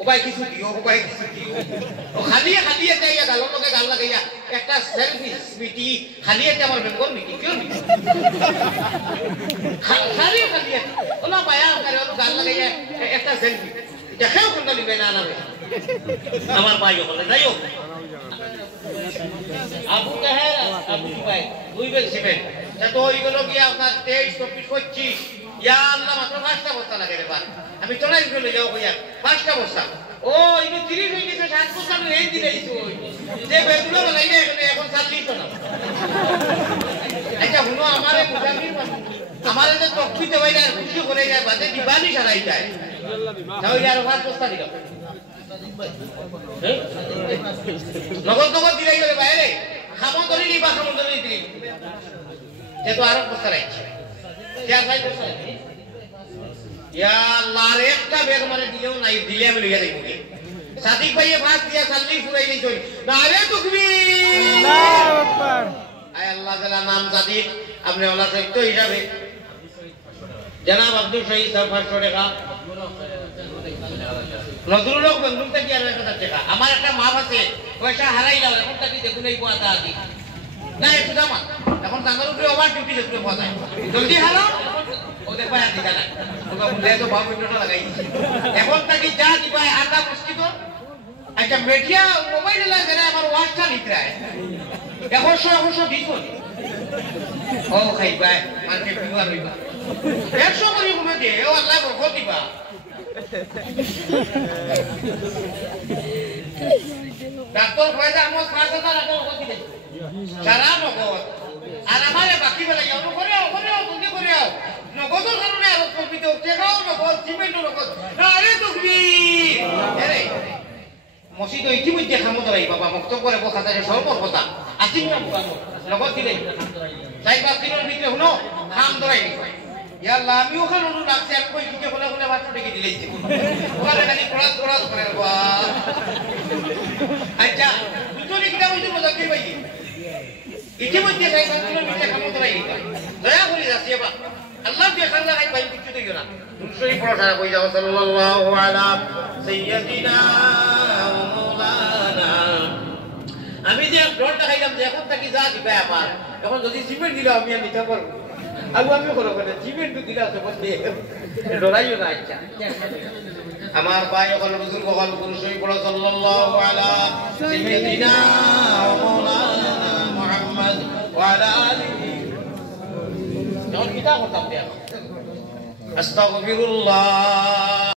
ও ভাই কিছু দিও ও ভাই কিছু দিও ও খালি খালি এটা ইয়া গালর লগে গাল লাগাইয়া একটা সেলফি মিটি খালি এটা আমার বেঙ্গল মিটি কেউ নি খালি খালি ওলা বায়া করে ও গাল লাগাইয়া একটা সেলফি দেখাও কোনটা নিবে না না আমার ভাই বলে যাইও আবু তাহের আবু ভাই দুই বেল সিমেন্ট তো ওইগুলো কি আপনার 23 24 25 ইয়া আল্লাহ মাত্র 5টা বস্তা লাগে রে ভাই আমি চলাই চলে যাও ভাইয়া 5টা বস্তা ও ইনো 30 হয়ে গেছে 7 বস্তা আমি এই দিলাইছি ওই যে বেগুলো লাগাই না এখন 40 তো না আচ্ছা হুনো আমারে মুজামির আমারে যে তকফিতে বাইরে খুশি করে যায় বাদে দিবানি সারাই যায় তাও ইয়ার 5 বস্তা দিল নগদ নগদ দিলাই গেলে বাইরে খামন ধরে নিবা খামন ধরে দিলি যে তো আরো বস্তা রাখছে क्या भाई बोल रहे या अल्लाह একটা বেগ মানে দিলেও নাই দিলে আমি লইয়া দেবগে সাদিক ভাই এ ফাস দিয়া সাল্লি ফুরাই দেই চল নারে তাকবীর আল্লাহু আকবার আয় আল্লাহ তাআলা নাম সাদিক আপনি ওলা সত্য হিসাবে জনাব আব্দুল শহীদ সাহেব 500 টাকা নজরুল হক বেঙ্গল থেকে আর 1000 টাকা আমার একটা মাপ আছে পয়সা হারাইলাম এখন তাকি দেখুন এই কোয়াটা আছে না একটু জামা এখন তাঙ্গার উপরে ওভার ডিউটি দেখতে পাওয়া যায় জলদি হারো ও দেখবা দিকা না তোমরা বলে তো বাবু মিনিটটা লাগাই এখন তাকি যা দিবা আটা মুশকিল আচ্ছা মিডিয়া মোবাইল লাগারে আমার ওয়াটসটা নিতে আয় 100 দিছো ও খাই ভাই মার্কেট বিবার হইবা 100 করে কমে দে ও আল্লাহ বরকত দিবা ডাক্তার পয়সা আমো 5000 টাকা কত দিবে সারা নগদ আর আমারে বাকি বেলা যাও করে তুমি করে নগদর কারণে আর কপিতে টাকাও নগদ সিমেন্ট নগদ আরে তাকবীর আরে মসজিদ ইতিমধ্যে খামো ধরাই বাবা মুক্ত করে কথা সর্বর কথা আসিন না নগদ দিলে তাই 5 দিনের ভিতরে হলো খাম ধরাই ইয়া আল্লাহ আমি ওখানে অনু লাগছে আমি কই দিকে বলে বলে মাত্র ডেকে দিলেছি ওখানে খালি কোড়া করে বাবা আচ্ছা দুটোনি কিটা বলতে মজা কি ভাই ইতিমধ্যে তাই 5 দিনের ভিতরে খামো ধরাই দয়া করে যাচ্ছি বাবা আল্লাহ দিয়ে খাল্লা হাই ভাই কিছু দিও না দুশোই পড়া সারা কই যাও সাল্লাল্লাহু আলা সাইয়্যিদিনা ওয়া মাওলানা আমি যে ডরটা খাইলাম যে এখন তাকি যা দিবে আমার এখন যদি সিমেন্ট দিলে আমি আর নিতে পারবো আলু আমি করব না সিমেন্ট দিলে তো বসে ডরাইও না আচ্ছা আমার ভাই ওখানে বুজুর্গ ওখানে দুশোই পড়া সাল্লাল্লাহু আলা সাইয়্যিদিনা ওয়া মাওলানা মুহাম্মদ ওয়া আলা আলিহি নন কিতা করতাম দিয়া আস্তাগফিরুল্লাহ